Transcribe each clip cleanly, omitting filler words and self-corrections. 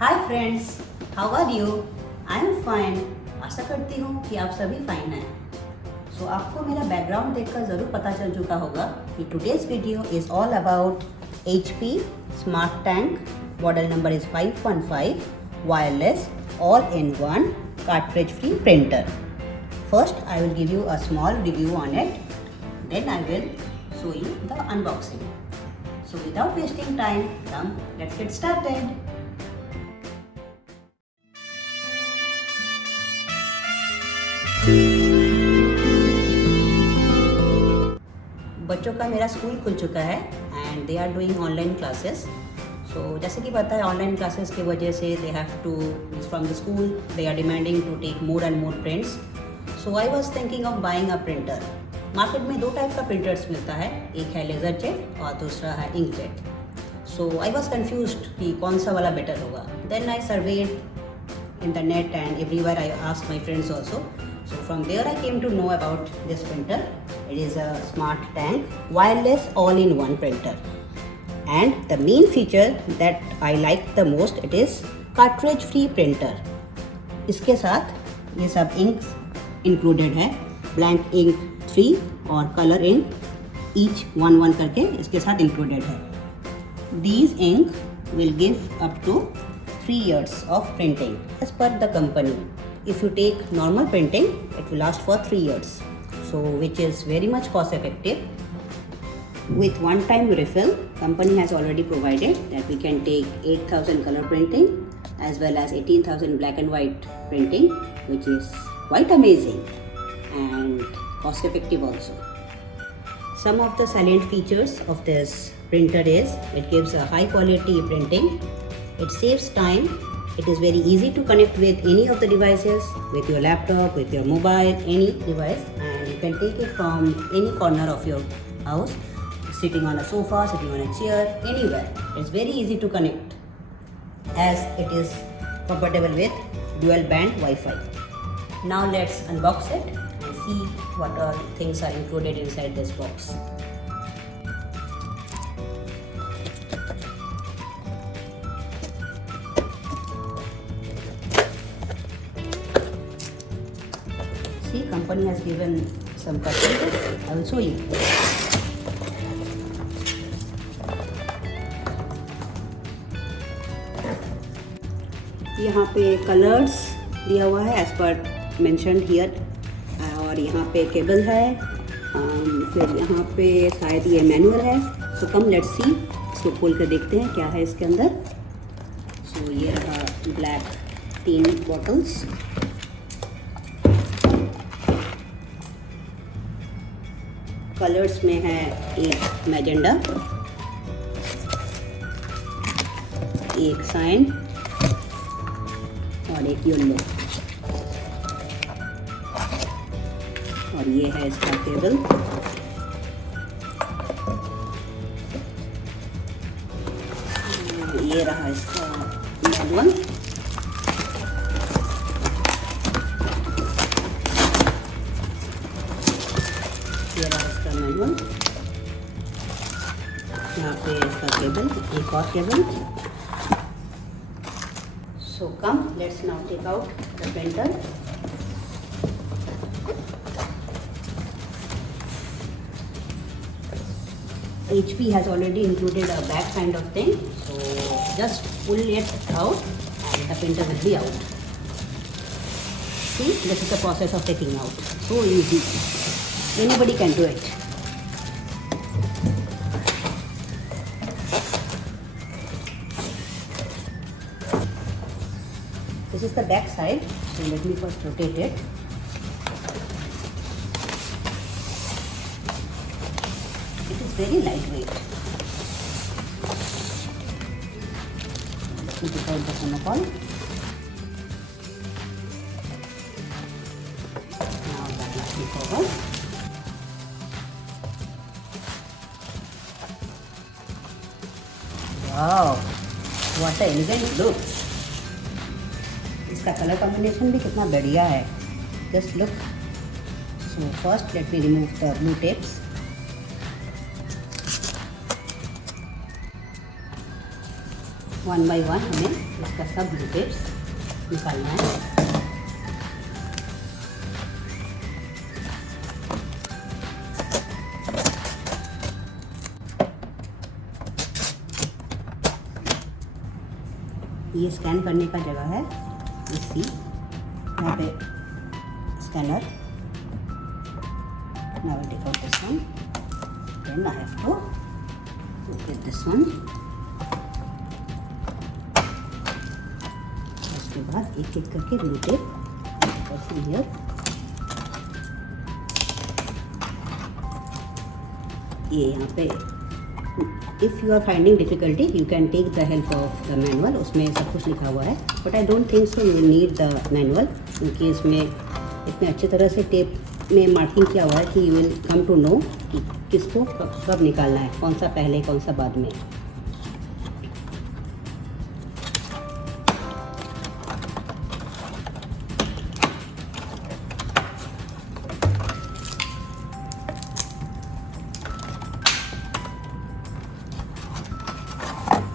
Hi friends, how are you? I am fine. आशा करती हूँ कि आप सभी फाइन हैं। सो आपको मेरा बैकग्राउंड देखकर ज़रूर पता चल चुका होगा कि today's video is all about HP smart tank, model number is 515, wireless all in one cartridge free printer. First, I will give you a small review on it. Then I will show you the unboxing. So without wasting time, come let's get started. बच्चों का मेरा school खुल चुका है and they are doing online classes. So जैसे कि पता है ऑनलाइन क्लासेस की वजह से they have to from the school they are demanding to take more and more prints. So I was thinking of buying a printer. Market में दो type का प्रिंटर्स मिलता है, एक है लेज़र जेट और दूसरा है ink jet. So I was confused कि कौन सा वाला बेटर होगा। Then I surfed internet and everywhere I asked my friends also. So from there I came to know about this printer. It is a smart tank wireless all-in-one printer, and the main feature that I like the most, it is cartridge free printer. इसके साथ ये सब inks included है, blank ink 3 और colour ink each 1 करके इसके साथ included है। These ink will give up to 3 years of printing as per the company. If you take normal printing, it will last for 3 years, so which is very much cost effective. With one time refill, company has already provided that we can take 8,000 color printing as well as 18,000 black and white printing, which is quite amazing and cost effective also. Some of the salient features of this printer is it gives a high quality printing. It saves time. It is very easy to connect with any of the devices, with your laptop, with your mobile, any device, and you can take it from any corner of your house, sitting on a sofa, sitting on a chair, anywhere. It's very easy to connect as it is compatible with dual band Wi-Fi. Now let's unbox it and see what all things are included inside this box. See, company has given some cartridges. I will show you. यहाँ पे colours दिया हुआ है as per mentioned here, और यहाँ पे cable है, फिर यहाँ पे शायद ये मैनुअल है। सो कम लेट्स सी, इसको खोल कर देखते हैं क्या है इसके अंदर। सो ये रहा ब्लैक 3 बॉटल्स। कलर्स में है एक मैजेंडा, एक साइन और एक येलो, और ये है इसका केबल। ये रहा इसका मैनुअल। ये रहा इसका मैनुअल। यहाँ पे इसका केबल, एक और cable. So come, let's now take out the printer. HP has already included a bag kind of thing, so just pull it out and the printer will be out. See, this is the process of taking out. So easy. Anybody can do it. This is the back side, so let me first rotate it. It is very lightweight. Let me take out the thermocol. Now that is the cover. Wow, what an elegant look. इसका colour combination भी कितना बढ़िया है, just look. So first let me remove the blue tapes. 1 by 1 हमें इसका सब details निकालना है। ये स्कैन करने का जगह है, इसी यहाँ पे scanner. Now I take out this one, then I have to get this one। उसके बाद एक एक करके ग्लू टेप here। ये यहाँ पे if you are finding difficulty you can take the help of the manual, उसमें सब कुछ लिखा हुआ है, but I don't think so you need the manual, क्योंकि इसमें इतने अच्छी तरह से टेप में मार्किंग किया हुआ है कि you will come to know कि किसको कब निकालना है, कौन सा पहले कौन सा बाद में।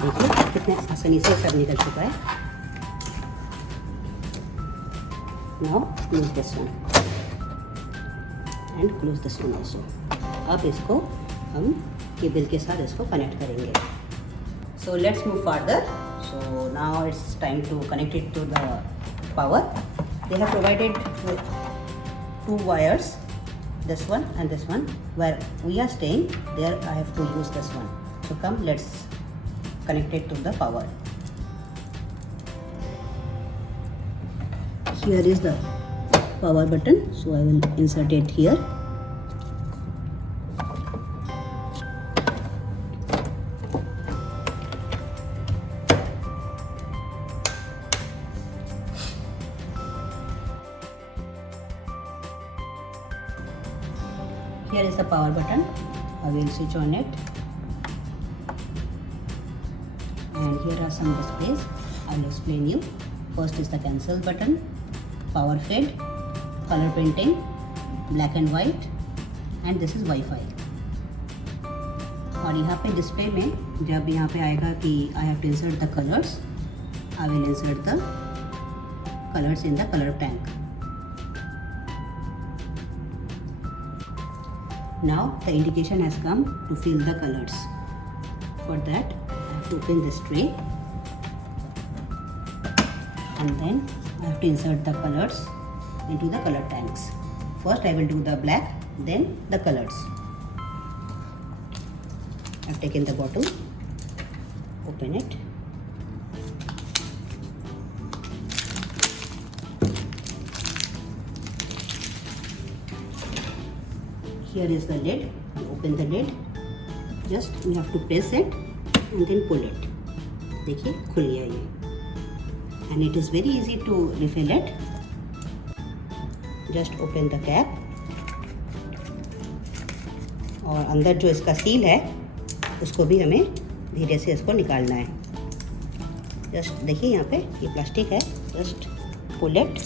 देखिए कितने आसानी से सब निकल चुका है। Now close this one and close this one also. अब इसको हम केबल के साथ इसको कनेक्ट करेंगे। So let's move further. So now it's time to connect it to the power. They have provided 2 wires, this one and this one. Where we are staying, there I have to use this one. So come, let's connect it to the power. Here is the power button, so I will insert it here. Here is the power button. I will switch on it. And here are some displays. I will explain you. First is the cancel button, power fade, color printing, black and white, and this is Wi-Fi. और यहाँ पे display में जब यहाँ पे आएगा कि I have to insert the colors, I will insert the colors in the color tank. Now the indication has come to fill the colors. For that I have to open this tray and then I have to insert the colors into the color tanks. First I will do the black, then the colors. I have taken the bottle, open it. Here is the lid. Open the lid. Just you have to press it and then pull it. देखिए खुल गया ये. And it is very easy to refill it. Just open the cap. और अंदर जो इसका seal है उसको भी हमें धीरे से इसको निकालना है. जस्ट देखिए यहाँ पे ये प्लास्टिक है. Just pull it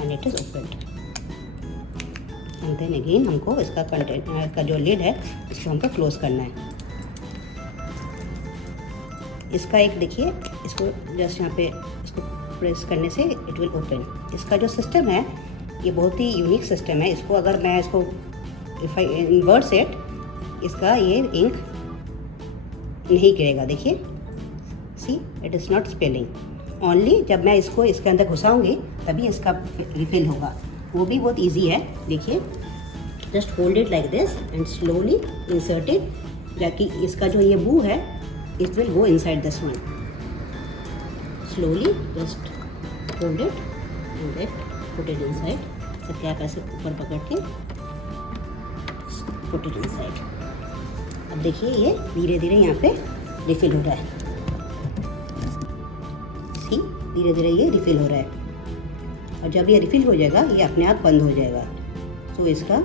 and it is opened. And then again हमको इसका कंटेनर का जो लिड है इसको हमको क्लोज करना है. इसका एक देखिए, इसको जस्ट यहाँ पे इसको प्रेस करने से इट विल ओपन. इसका जो सिस्टम है ये बहुत ही यूनिक सिस्टम है. इसको अगर मैं इसको इफ आई इन्वर्ट इट, इसका ये इंक नहीं गिरेगा. देखिए see it is not spelling. Only जब मैं इसको इसके अंदर घुसाऊंगी तभी इसका रिफिल होगा. वो भी बहुत इजी है. देखिए just hold it like this and slowly insert it, ताकि इसका जो ये बू है it will go inside this one. Slowly just hold it and let put it inside. तो कैप ऐसे ऊपर पकड़ के पुट इट इनसाइड. अब देखिए ये धीरे धीरे यहाँ पे रिफिल हो रहा है. सी धीरे धीरे ये रिफिल हो रहा है. और जब ये रिफिल हो जाएगा ये अपने आप बंद हो जाएगा. तो इसका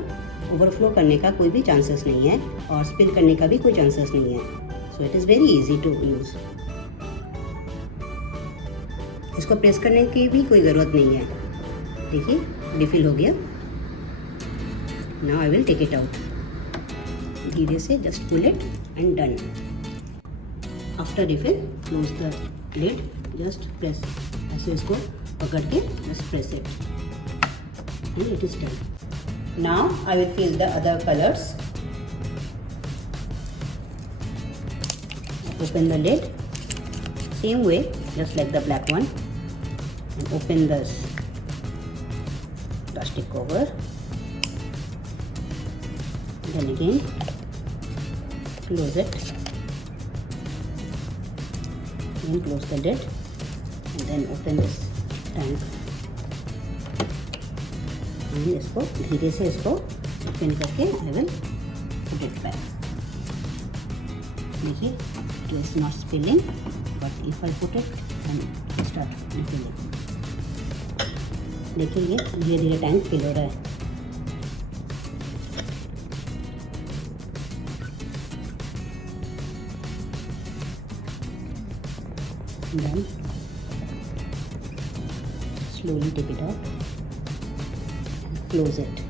ओवरफ्लो करने का कोई भी चांसेस नहीं है और स्पिल करने का भी कोई चांसेस नहीं है. So it is very easy to use. इसको प्रेस करने की भी कोई ज़रूरत नहीं है. देखिए रिफिल हो गया. Now I will take it out. धीरे से just pull it and done. After refill close the lid, just press, ऐसे इसको पकड़ के just press it and it is done. Now I will fill the other colors. Open the lid, same way just like the black one, and open this plastic cover. Then again close it, then close the lid, and then open this tank. and इसको धीरे से इसको open करके I will put it back. देखिए it is not spilling, but if I put it and start filling. देखिए ये धीरे धीरे टैंक फिल हो रहा है. Then slowly take it out and close it.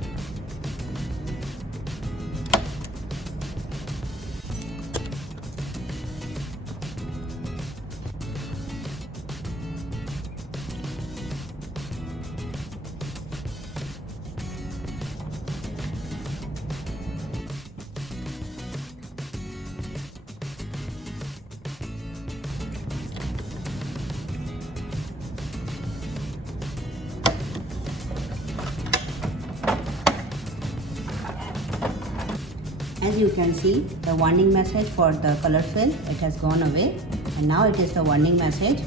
As you can see, the warning message for the color fill, it has gone away, and now it is the warning message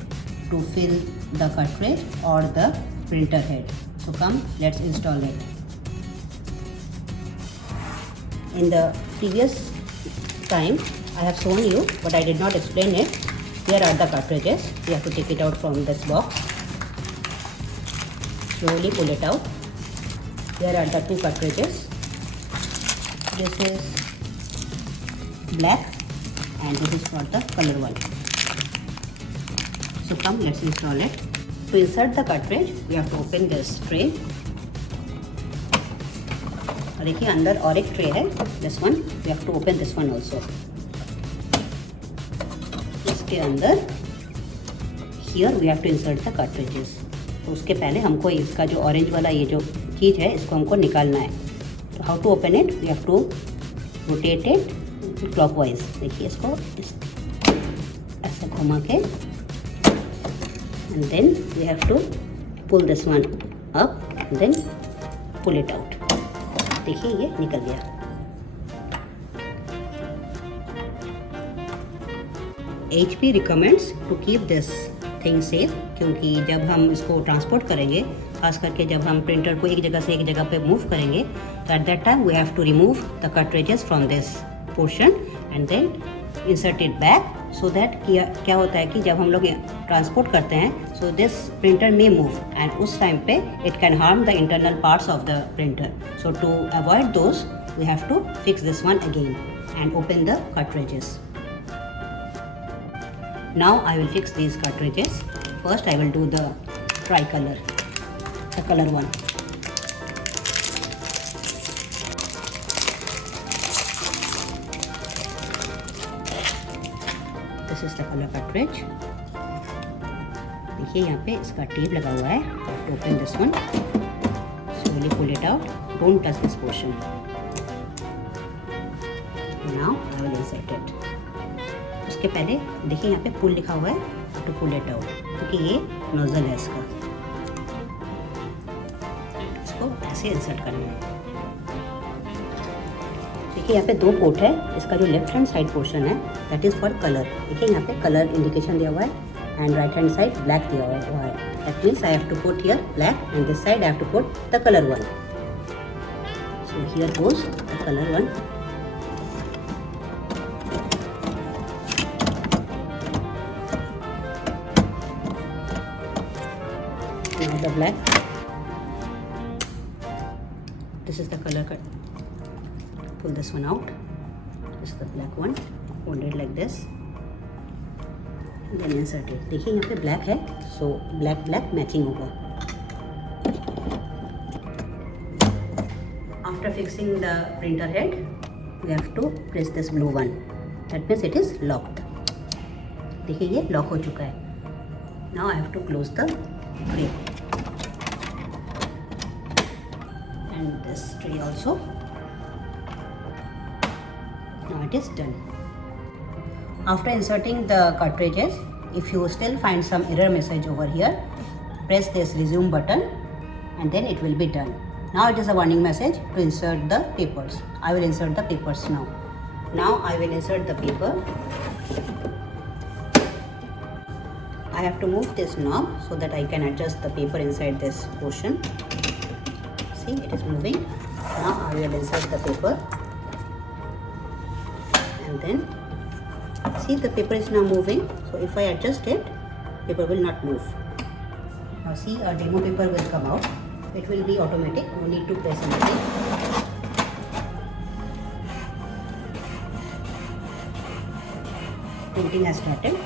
to fill the cartridge or the printer head. So come, let's install it. In the previous time, I have shown you, but I did not explain it. Here are the cartridges. You have to take it out from this box. Slowly pull it out. Here are the two cartridges. This is black and this is for the color one. So come, let's install it. To insert the cartridge, we have to open this tray. और देखिए अंदर और एक tray है, this one. We have to open this one also. इसके अंदर here we have to insert the cartridges. तो उसके पहले हमको इसका जो ऑरेंज वाला ये जो चीज़ है इसको हमको निकालना है. तो how to open it? We have to rotate it clockwise. देखिए इसको ऐसे घुमा के and then we have to pull this one up and then pull it out. देखिए ये निकल गया. HP recommends to keep this thing safe, क्योंकि जब हम इसको ट्रांसपोर्ट करेंगे, खास करके जब हम प्रिंटर को एक जगह से एक जगह पे मूव करेंगे, तो at that time we have to remove the cartridges from this portion and then insert it back, so that क्या होता है कि जब हम लोग ट्रांसपोर्ट करते हैं, so this printer may move and उस टाइम पे it can harm the internal parts of the printer. So to avoid those we have to fix this one again and open the cartridges. Now I will fix these cartridges. First I will do the tricolor, the color one. This is the color cartridge. देखिए यहाँ पे इसका tape लगा हुआ है. Open this one. Slowly pull it out. Don't touch this portion. Now I will insert it. उसके पहले देखिए यहाँ पे पुल लिखा हुआ है, टू पुल इट आउट, क्योंकि ये नोजल है इसका. इसको ऐसे इंसर्ट करना है. देखिए यहाँ पे दो पोर्ट है. इसका जो लेफ्ट हैंड साइड पोर्शन है दैट इज़ फॉर कलर. देखिए यहाँ पे कलर इंडिकेशन दिया हुआ है and right hand side black दिया हुआ है. That means I have to put here black and this side I have to put the colour one. So here goes the colour one. Now the black. This is the color cut. Pull this one out. This is the black one. Hold it like this. Then insert it. देखिए यहाँ पे black है, so black black matching होगा. After fixing the printer head, we have to press this blue one. That means it is locked. देखिए ये lock हो चुका है. Now I have to close the tray and this tray also. Now it is done. After inserting the cartridges, if you still find some error message over here, press this resume button and then it will be done. Now it is a warning message to insert the papers. I will insert the papers now. Now I will insert the paper. I have to move this knob so that I can adjust the paper inside this portion. See, it is moving. Now I will insert the paper. And then, see, the paper is now moving. So if I adjust it, paper will not move. Now see, a demo paper will come out. It will be automatic, no need to press anything. Printing has started.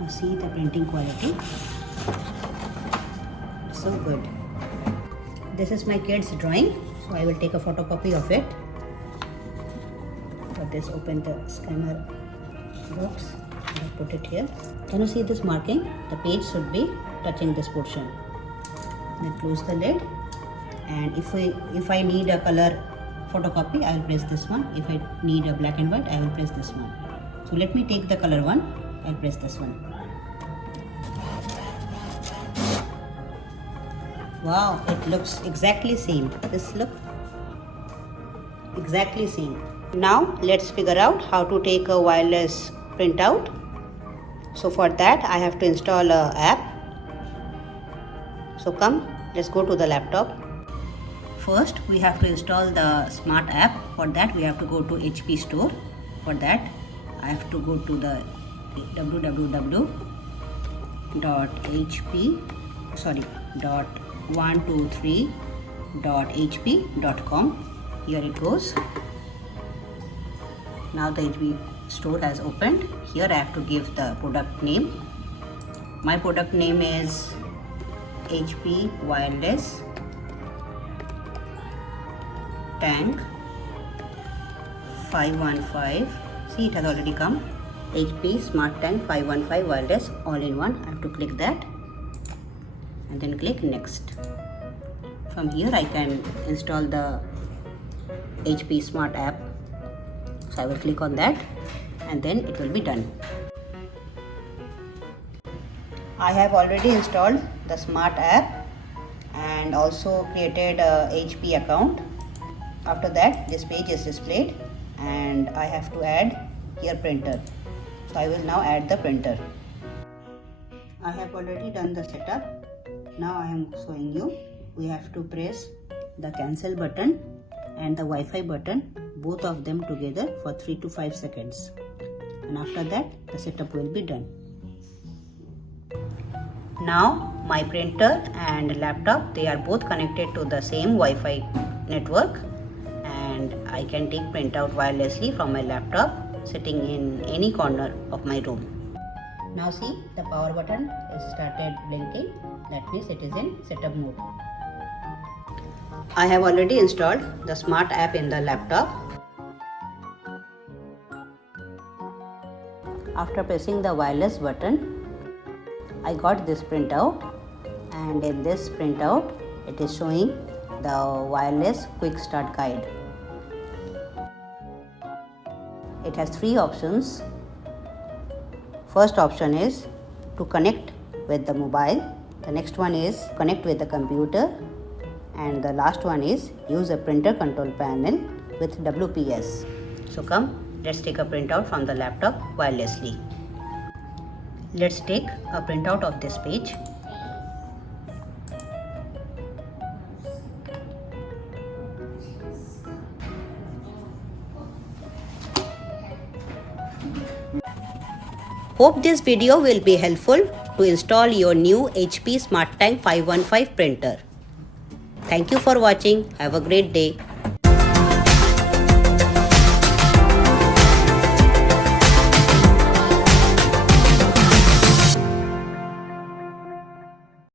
Now see the printing quality. So good. This is my kid's drawing, so I will take a photocopy of it. For this, open the scanner box and put it here. Can you see this marking? The page should be touching this portion. Then close the lid, and if I need a color photocopy, I will press this one. If I need a black and white, I will press this one. So let me take the color one. I'll press this one. Wow, it looks exactly same. This look exactly same. Now let's figure out how to take a wireless printout. So for that I have to install a app. So come, let's go to the laptop. First we have to install the smart app. For that we have to go to HP store. For that I have to go to the www.123.hp.com. Here it goes. Now the HP store has opened. Here I have to give the product name. My product name is HP Wireless Tank 515. See, it has already come. HP Smart Tank 515 Wireless all-in-one. I have to click that and then click next. From here I can install the HP Smart app. So I will click on that and then it will be done. I have already installed the Smart app and also created a HP account. After that this page is displayed and I have to add here printer. So I will now add the printer. I have already done the setup. Now I am showing you. We have to press the cancel button and the Wi-Fi button, both of them together for 3 to 5 seconds. And after that the setup will be done. Now my printer and laptop, they are both connected to the same Wi-Fi network and I can take printout wirelessly from my laptop sitting in any corner of my room. Now see, the power button is started blinking. That means it is in setup mode. I have already installed the Smart app in the laptop. After pressing the wireless button, I got this printout, and in this printout it is showing the wireless quick start guide. It has 3 options. First option is to connect with the mobile. The next one is connect with the computer. And the last one is use a printer control panel with WPS. So come, let's take a printout from the laptop wirelessly. Let's take a printout of this page. Hope this video will be helpful to install your new HP Smart Tank 515 printer. Thank you for watching. Have a great day.